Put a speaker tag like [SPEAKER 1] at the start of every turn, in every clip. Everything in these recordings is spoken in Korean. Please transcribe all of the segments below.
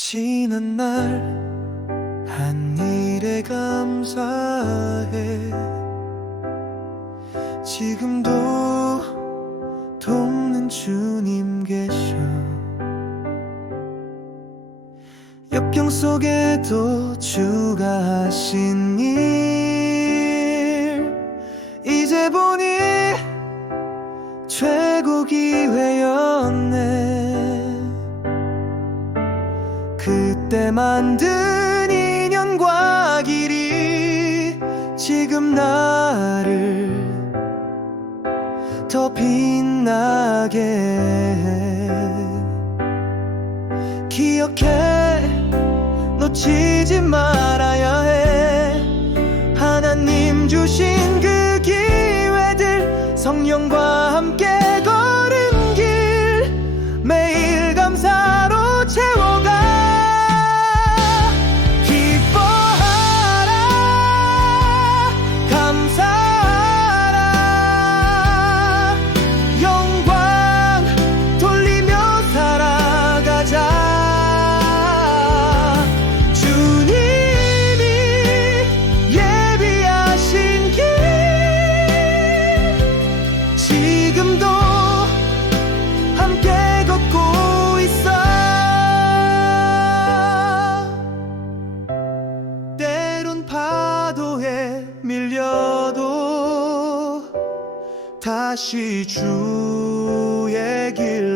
[SPEAKER 1] 지난 날 한 일에 감사해. 지금도 돕는 주님 계셔. 역경 속에도 주가 하신 일. 이제 보니 최고 기회였 그때 만든 인연과 길이 지금 나를 더 빛나게 해. 기억해 놓치지 말 다시 주의 길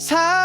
[SPEAKER 1] 사